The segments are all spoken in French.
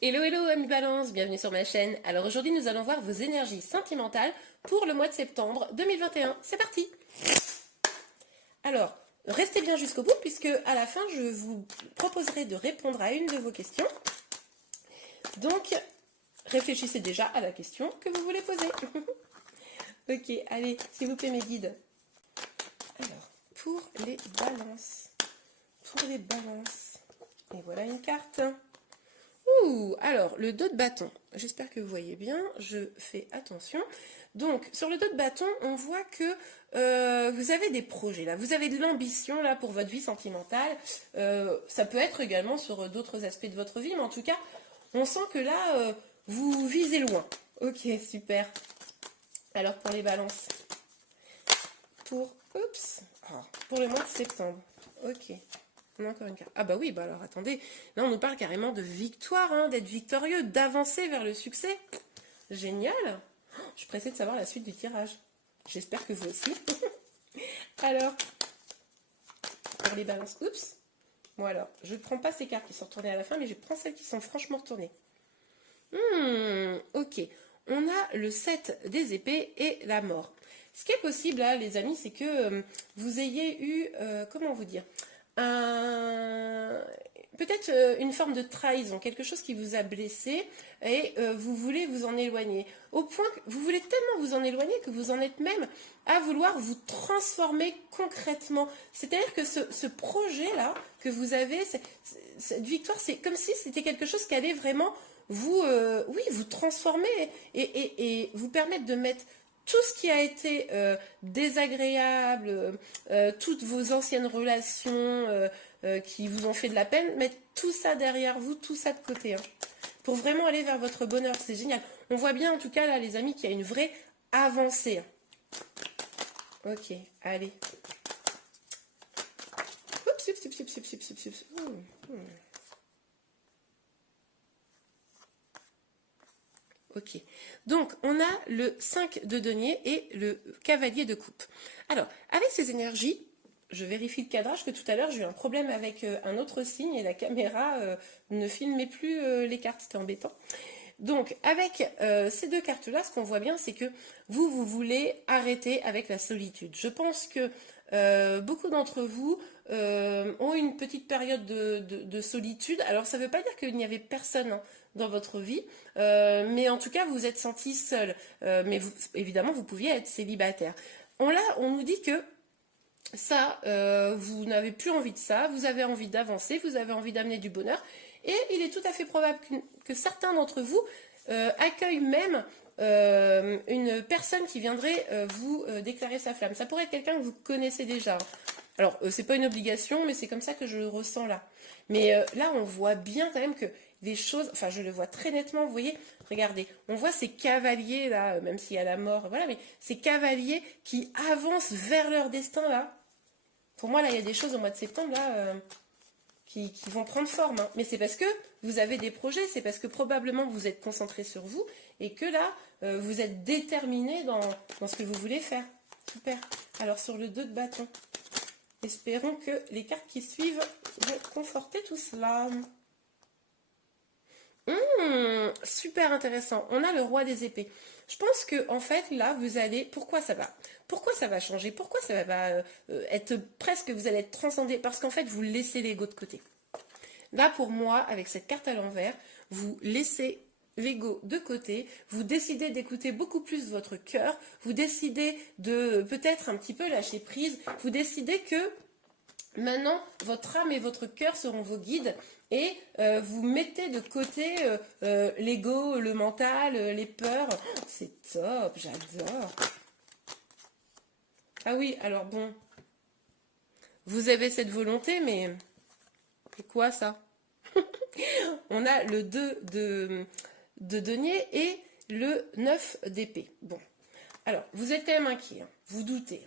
Hello hello amis balance, bienvenue sur ma chaîne. Alors aujourd'hui nous allons voir vos énergies sentimentales pour le mois de septembre 2021. C'est parti. Alors restez bien jusqu'au bout puisque à la fin je vous proposerai de répondre à une de vos questions. Donc réfléchissez déjà à la question que vous voulez poser. Ok, allez, s'il vous plaît mes guides. Alors pour les balances. Et voilà une carte. Ouh, alors, le dos de bâton. J'espère que vous voyez bien, je fais attention. Donc, sur le dos de bâton, on voit que vous avez des projets, là. Vous avez de l'ambition, là, pour votre vie sentimentale. Ça peut être également sur d'autres aspects de votre vie, mais en tout cas, on sent que là, vous visez loin. Ok, super. Alors, pour les balances. Pour le mois de septembre. Ok. On a encore une carte. Ah bah oui, bah alors attendez. Là, on nous parle carrément de victoire, hein, d'être victorieux, d'avancer vers le succès. Génial. Je suis pressée de savoir la suite du tirage. J'espère que vous aussi. Alors, pour les balances, oups. Bon alors, je ne prends pas ces cartes qui sont retournées à la fin, mais je prends celles qui sont franchement retournées. Ok. On a le 7 des épées et la mort. Ce qui est possible, là, les amis, c'est que vous ayez eu, comment vous dire, peut-être une forme de trahison, quelque chose qui vous a blessé et vous voulez vous en éloigner. Au point que vous voulez tellement vous en éloigner que vous en êtes même à vouloir vous transformer concrètement. C'est-à-dire que ce projet-là que vous avez, cette victoire, c'est comme si c'était quelque chose qui allait vraiment vous, vous transformer et vous permettre de mettre tout ce qui a été désagréable, toutes vos anciennes relations qui vous ont fait de la peine, mettre tout ça derrière vous, tout ça de côté, hein, pour vraiment aller vers votre bonheur. C'est génial. On voit bien en tout cas là, les amis, qu'il y a une vraie avancée. Ok, allez. Oups. Ok, donc on a le 5 de denier et le cavalier de coupe. Alors, avec ces énergies, je vérifie le cadrage, que tout à l'heure j'ai eu un problème avec un autre signe et la caméra ne filmait plus les cartes, c'était embêtant. Donc, avec ces deux cartes-là, ce qu'on voit bien, c'est que vous voulez arrêter avec la solitude. Je pense que beaucoup d'entre vous ont une petite période de solitude. Alors, ça ne veut pas dire qu'il n'y avait personne, hein, dans votre vie, mais en tout cas, vous vous êtes senti seul. Mais vous, évidemment, vous pouviez être célibataire. On nous dit que ça, vous n'avez plus envie de ça, vous avez envie d'avancer, vous avez envie d'amener du bonheur, et il est tout à fait probable que certains d'entre vous accueillent même une personne qui viendrait vous déclarer sa flamme. Ça pourrait être quelqu'un que vous connaissez déjà. Alors, c'est pas une obligation, mais c'est comme ça que je le ressens là. Mais là, on voit bien quand même que les choses, enfin, je le vois très nettement, vous voyez, regardez, on voit ces cavaliers là, même s'il y a la mort, voilà, mais ces cavaliers qui avancent vers leur destin là. Pour moi, là, il y a des choses au mois de septembre là qui vont prendre forme, hein. Mais c'est parce que vous avez des projets, c'est parce que probablement vous êtes concentré sur vous et que là, vous êtes déterminé dans ce que vous voulez faire. Super. Alors, sur le 2 de bâton, espérons que les cartes qui suivent vont conforter tout cela. Super intéressant. On a le roi des épées. Je pense que en fait là vous allez. Pourquoi ça va changer? Pourquoi ça va être presque, vous allez être transcendé? Parce qu'en fait vous laissez l'ego de côté. Là pour moi, avec cette carte à l'envers, vous laissez l'ego de côté, vous décidez d'écouter beaucoup plus votre cœur, vous décidez de peut-être un petit peu lâcher prise, vous décidez que maintenant, votre âme et votre cœur seront vos guides et vous mettez de côté l'ego, le mental, les peurs. Oh, c'est top, j'adore. Ah oui, alors bon, vous avez cette volonté, mais c'est quoi ça? On a le 2 de denier et le 9 d'épée. Bon, alors, vous êtes quand même inquiet, hein, vous doutez.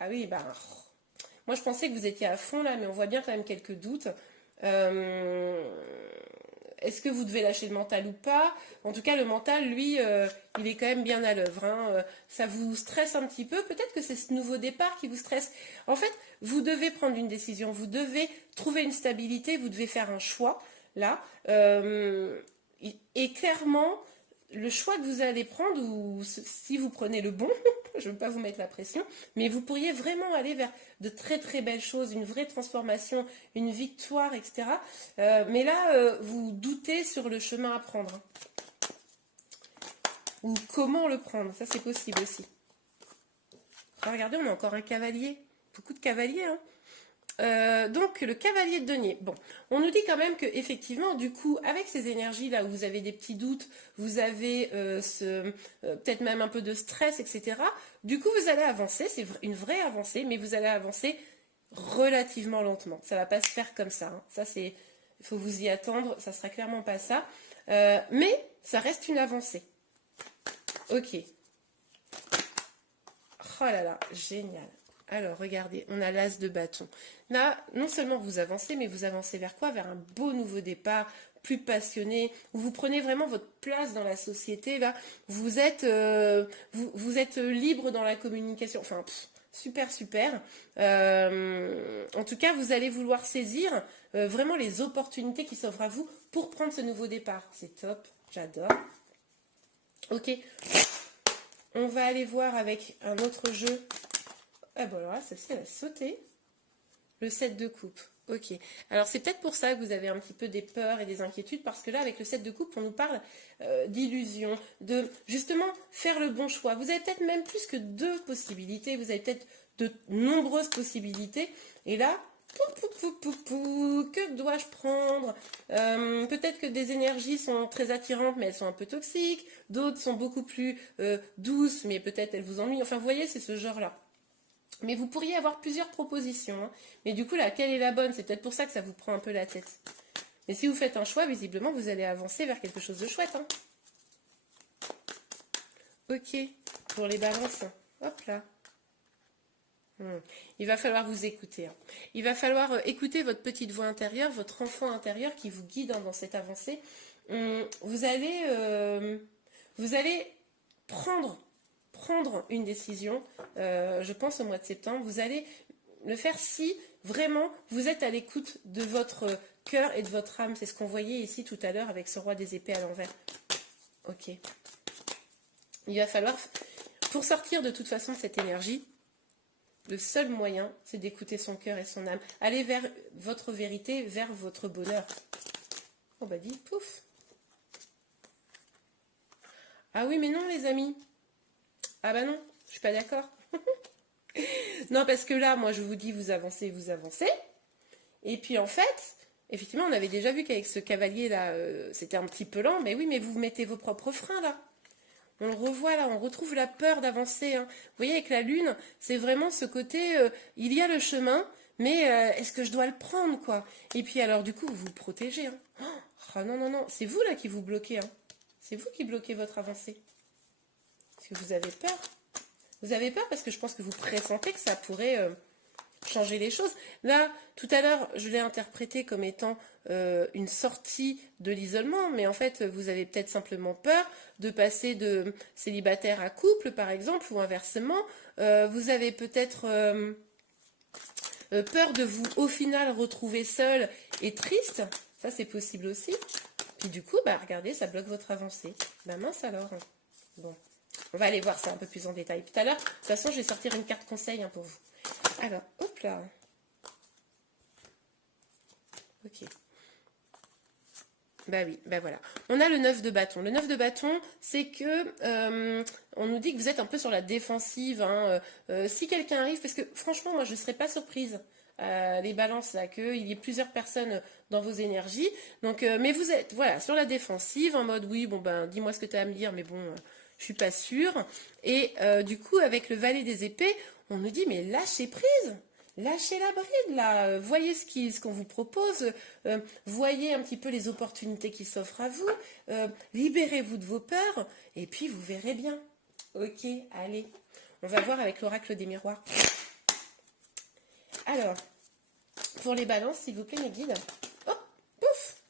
Ah oui, bah... Moi, je pensais que vous étiez à fond là, mais on voit bien quand même quelques doutes. Est-ce que vous devez lâcher le mental ou pas? En tout cas, le mental, lui, il est quand même bien à l'œuvre, hein. Ça vous stresse un petit peu. Peut-être que c'est ce nouveau départ qui vous stresse. En fait, vous devez prendre une décision. Vous devez trouver une stabilité. Vous devez faire un choix. Là, Et clairement, le choix que vous allez prendre, ou si vous prenez le bon, je ne veux pas vous mettre la pression, mais vous pourriez vraiment aller vers de très très belles choses, une vraie transformation, une victoire, etc. Mais là, vous doutez sur le chemin à prendre. Ou comment le prendre, ça c'est possible aussi. Ah, regardez, on a encore un cavalier. Beaucoup de cavaliers, hein. Donc le cavalier de denier. Bon, on nous dit quand même que effectivement, du coup, avec ces énergies là où vous avez des petits doutes, vous avez peut-être même un peu de stress, etc. Du coup, vous allez avancer. C'est une vraie avancée, mais vous allez avancer relativement lentement. Ça va pas se faire comme ça, hein. Ça c'est, il faut vous y attendre. Ça sera clairement pas ça, mais ça reste une avancée. Ok. Oh là là, génial. Alors, regardez, on a l'as de bâton. Là, non seulement vous avancez, mais vous avancez vers quoi? Vers un beau nouveau départ, plus passionné, où vous prenez vraiment votre place dans la société. Là, vous êtes, vous êtes libre dans la communication. Enfin, super, super. En tout cas, vous allez vouloir saisir vraiment les opportunités qui s'offrent à vous pour prendre ce nouveau départ. C'est top, j'adore. Ok, on va aller voir avec un autre jeu. Ah bon, alors là, celle-ci, elle a sauté. Le 7 de coupe. Ok. Alors, c'est peut-être pour ça que vous avez un petit peu des peurs et des inquiétudes, parce que là, avec le 7 de coupe, on nous parle d'illusion, de justement faire le bon choix. Vous avez peut-être même plus que 2 possibilités. Vous avez peut-être de nombreuses possibilités. Et là, que dois-je prendre? Peut-être que des énergies sont très attirantes, mais elles sont un peu toxiques. D'autres sont beaucoup plus douces, mais peut-être elles vous ennuient. Enfin, vous voyez, c'est ce genre-là. Mais vous pourriez avoir plusieurs propositions, hein. Mais du coup, laquelle est la bonne? C'est peut-être pour ça que ça vous prend un peu la tête. Mais si vous faites un choix, visiblement, vous allez avancer vers quelque chose de chouette, hein. Ok, pour les balances. Hop là. Il va falloir vous écouter, hein. Il va falloir écouter votre petite voix intérieure, votre enfant intérieur qui vous guide, hein, dans cette avancée. Vous allez prendre une décision, je pense au mois de septembre. Vous allez le faire si vraiment vous êtes à l'écoute de votre cœur et de votre âme. C'est ce qu'on voyait ici tout à l'heure avec ce roi des épées à l'envers. Ok. Il va falloir, pour sortir de toute façon de cette énergie, le seul moyen, c'est d'écouter son cœur et son âme. Aller vers votre vérité, vers votre bonheur. Oh bah dis, pouf. Ah oui, mais non les amis. Ah bah non, je suis pas d'accord. Non, parce que là, moi, je vous dis, vous avancez, vous avancez. Et puis, en fait, effectivement, on avait déjà vu qu'avec ce cavalier-là, c'était un petit peu lent. Mais oui, mais vous mettez vos propres freins, là. On le revoit, là, on retrouve la peur d'avancer, hein. Vous voyez, avec la lune, c'est vraiment ce côté, il y a le chemin, mais est-ce que je dois le prendre, quoi? Et puis, alors, du coup, vous vous protégez, hein. Oh, non, non, non, c'est vous, là, qui vous bloquez, hein. C'est vous qui bloquez votre avancée. Parce que vous avez peur. Vous avez peur parce que je pense que vous pressentez que ça pourrait changer les choses. Là, tout à l'heure, je l'ai interprété comme étant une sortie de l'isolement, mais en fait, vous avez peut-être simplement peur de passer de célibataire à couple, par exemple, ou inversement. Vous avez peut-être peur de vous, au final, retrouver seul et triste. Ça, c'est possible aussi. Puis du coup, bah, regardez, ça bloque votre avancée. Bah mince alors. Bon. On va aller voir ça un peu plus en détail tout à l'heure. De toute façon, je vais sortir une carte conseil, hein, pour vous. Alors, hop là. Ok. Bah oui, bah voilà. On a le 9 de bâton. Le 9 de bâton, c'est que on nous dit que vous êtes un peu sur la défensive, hein. Si quelqu'un arrive, parce que franchement, moi, je ne serais pas surprise, les balances, là, qu'il y ait plusieurs personnes dans vos énergies. Donc, mais vous êtes, voilà, sur la défensive, en mode, oui, bon, ben, dis-moi ce que tu as à me dire, mais bon, je suis pas sûre. Et du coup, avec le valet des épées, on nous dit, mais lâchez prise. Lâchez la bride, là. Voyez ce qu'on vous propose. Voyez un petit peu les opportunités qui s'offrent à vous. Libérez-vous de vos peurs. Et puis, vous verrez bien. Ok, allez. On va voir avec l'oracle des miroirs. Alors, pour les balances, s'il vous plaît, mes guides. Oh, pouf.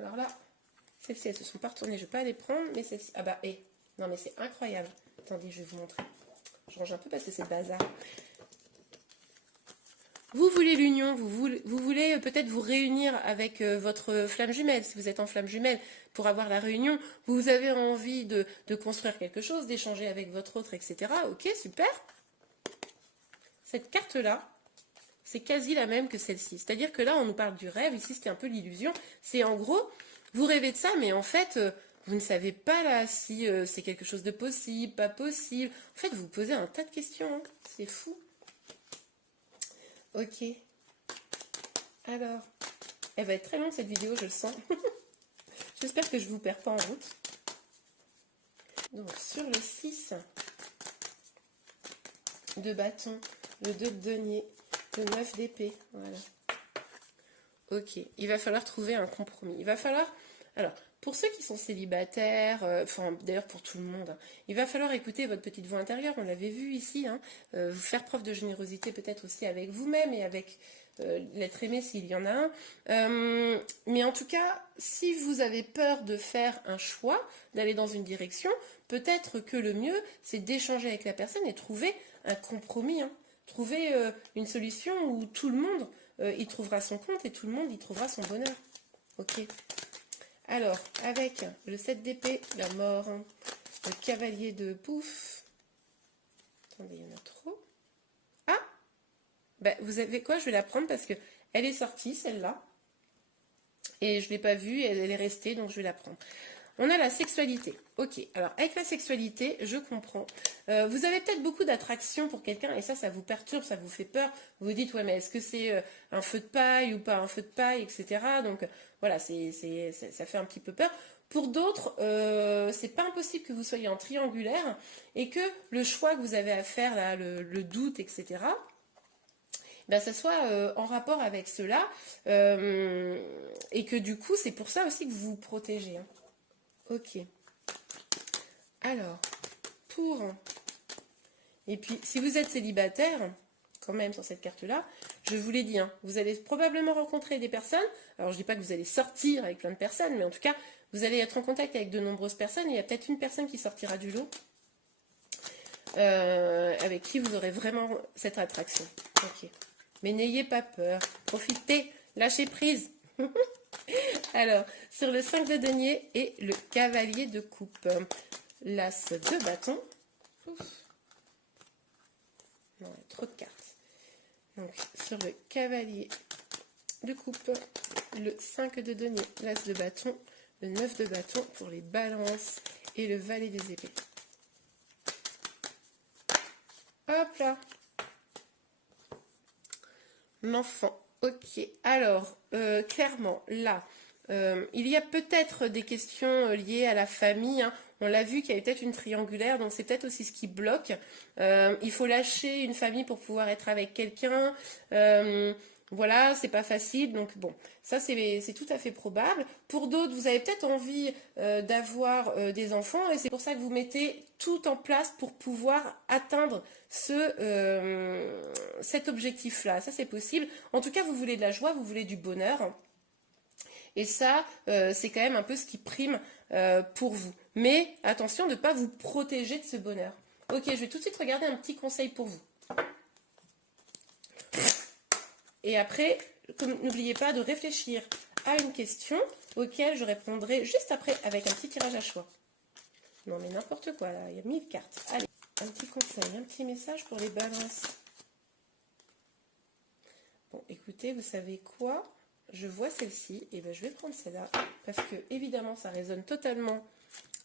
Alors là, celles-ci, elles se sont pas retournées. Je ne vais pas les prendre, mais celles-ci... Ah bah, non, mais c'est incroyable. Attendez, je vais vous montrer. Je range un peu parce que c'est le bazar. Vous voulez l'union, vous voulez peut-être vous réunir avec votre flamme jumelle, si vous êtes en flamme jumelle, pour avoir la réunion. Vous avez envie de construire quelque chose, d'échanger avec votre autre, etc. Ok, super. Cette carte-là, c'est quasi la même que celle-ci. C'est-à-dire que là, on nous parle du rêve. Ici, c'était un peu l'illusion. C'est en gros, vous rêvez de ça, mais en fait, vous ne savez pas là si c'est quelque chose de possible, pas possible. En fait, vous vous posez un tas de questions. Hein. C'est fou. Ok. Alors, elle va être très longue cette vidéo, je le sens. J'espère que je ne vous perds pas en route. Donc, sur le 6 de bâton, le 2 de denier, le 9 d'épée. Voilà. Ok. Il va falloir trouver un compromis. Il va falloir... Alors, pour ceux qui sont célibataires, enfin, d'ailleurs pour tout le monde, hein, il va falloir écouter votre petite voix intérieure, on l'avait vu ici, hein, vous faire preuve de générosité peut-être aussi avec vous-même et avec l'être aimé s'il y en a un. Mais en tout cas, si vous avez peur de faire un choix, d'aller dans une direction, peut-être que le mieux, c'est d'échanger avec la personne et trouver un compromis, hein, trouver une solution où tout le monde y trouvera son compte et tout le monde y trouvera son bonheur. Ok. Alors, avec le 7 d'épée, la mort, le cavalier de pouf. Attendez, il y en a trop. Ah, ben, vous savez quoi, je vais la prendre parce que elle est sortie, celle-là. Et je ne l'ai pas vue, elle est restée, donc je vais la prendre. On a la sexualité. Ok, alors avec la sexualité, je comprends. Vous avez peut-être beaucoup d'attraction pour quelqu'un et ça vous perturbe, ça vous fait peur. Vous vous dites, ouais, mais est-ce que c'est un feu de paille ou pas un feu de paille, etc. Donc voilà, ça fait un petit peu peur. Pour d'autres, c'est pas impossible que vous soyez en triangulaire et que le choix que vous avez à faire, là, le doute, etc., ben, ça soit en rapport avec cela et que du coup, c'est pour ça aussi que vous vous protégez. Hein. Ok. Alors, pour... Et puis, si vous êtes célibataire, quand même sur cette carte-là, je vous l'ai dit, hein, vous allez probablement rencontrer des personnes. Alors, je ne dis pas que vous allez sortir avec plein de personnes, mais en tout cas, vous allez être en contact avec de nombreuses personnes. Et il y a peut-être une personne qui sortira du lot avec qui vous aurez vraiment cette attraction. Ok. Mais n'ayez pas peur. Profitez. Lâchez prise. Alors, sur le 5 de denier et le cavalier de coupe. L'as de bâton. Ouf. Non, il y a trop de cartes. Donc, sur le cavalier de coupe, le 5 de denier, l'as de bâton, le 9 de bâton pour les balances et le valet des épées. Hop là. L'enfant. Ok. Alors, clairement, là, il y a peut-être des questions liées à la famille. Hein. On l'a vu qu'il y avait peut-être une triangulaire, donc c'est peut-être aussi ce qui bloque. Il faut lâcher une famille pour pouvoir être avec quelqu'un. Voilà, c'est pas facile. Donc bon, ça c'est tout à fait probable. Pour d'autres, vous avez peut-être envie d'avoir des enfants et c'est pour ça que vous mettez tout en place pour pouvoir atteindre cet objectif-là. Ça c'est possible. En tout cas, vous voulez de la joie, vous voulez du bonheur. Et ça, c'est quand même un peu ce qui prime pour vous. Mais attention de ne pas vous protéger de ce bonheur. Ok, je vais tout de suite regarder un petit conseil pour vous. Et après, n'oubliez pas de réfléchir à une question auquel je répondrai juste après avec un petit tirage à choix. Non mais n'importe quoi là, il y a 1000 cartes. Allez, un petit conseil, un petit message pour les balances. Bon, écoutez, vous savez quoi ? Je vois celle-ci, et ben je vais prendre celle-là, parce que évidemment ça résonne totalement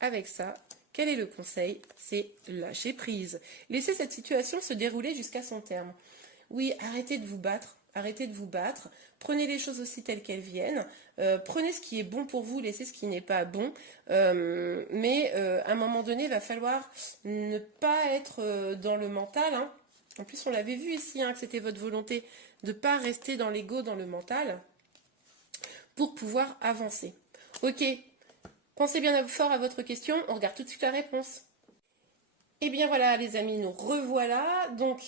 avec ça. Quel est le conseil? C'est lâcher prise. Laissez cette situation se dérouler jusqu'à son terme. Oui, arrêtez de vous battre, prenez les choses aussi telles qu'elles viennent, prenez ce qui est bon pour vous, laissez ce qui n'est pas bon, mais à un moment donné, il va falloir ne pas être dans le mental. Hein. En plus, on l'avait vu ici, hein, que c'était votre volonté de ne pas rester dans l'ego, dans le mental, pour pouvoir avancer. Ok, pensez bien fort à votre question, on regarde tout de suite la réponse. Et bien voilà les amis, nous revoilà. Donc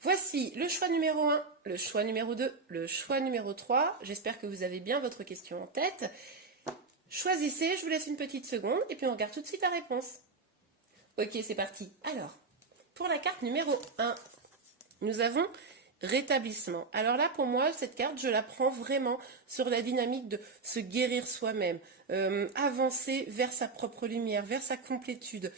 voici le choix numéro 1, le choix numéro 2, le choix numéro 3. J'espère que vous avez bien votre question en tête. Choisissez, je vous laisse une petite seconde et puis on regarde tout de suite la réponse. Ok, c'est parti. Alors, pour la carte numéro 1, nous avons rétablissement. Alors là, pour moi, cette carte, je la prends vraiment sur la dynamique de se guérir soi-même, avancer vers sa propre lumière, vers sa complétude,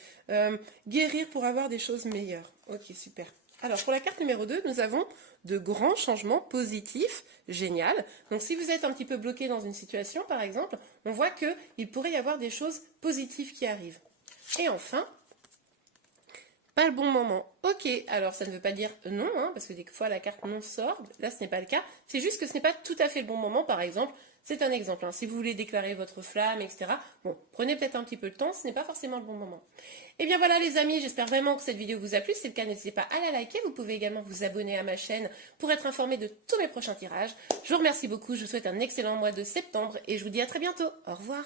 guérir pour avoir des choses meilleures. Ok, super. Alors, pour la carte numéro 2, nous avons de grands changements positifs, génial. Donc, si vous êtes un petit peu bloqué dans une situation, par exemple, on voit qu'il pourrait y avoir des choses positives qui arrivent. Et enfin, pas le bon moment. Ok, alors ça ne veut pas dire non, hein, parce que des fois la carte non sort. Là, ce n'est pas le cas. C'est juste que ce n'est pas tout à fait le bon moment, par exemple. C'est un exemple. Hein. Si vous voulez déclarer votre flamme, etc., bon, prenez peut-être un petit peu de temps. Ce n'est pas forcément le bon moment. Et bien voilà les amis, j'espère vraiment que cette vidéo vous a plu. Si c'est le cas, n'hésitez pas à la liker. Vous pouvez également vous abonner à ma chaîne pour être informé de tous mes prochains tirages. Je vous remercie beaucoup. Je vous souhaite un excellent mois de septembre et je vous dis à très bientôt. Au revoir.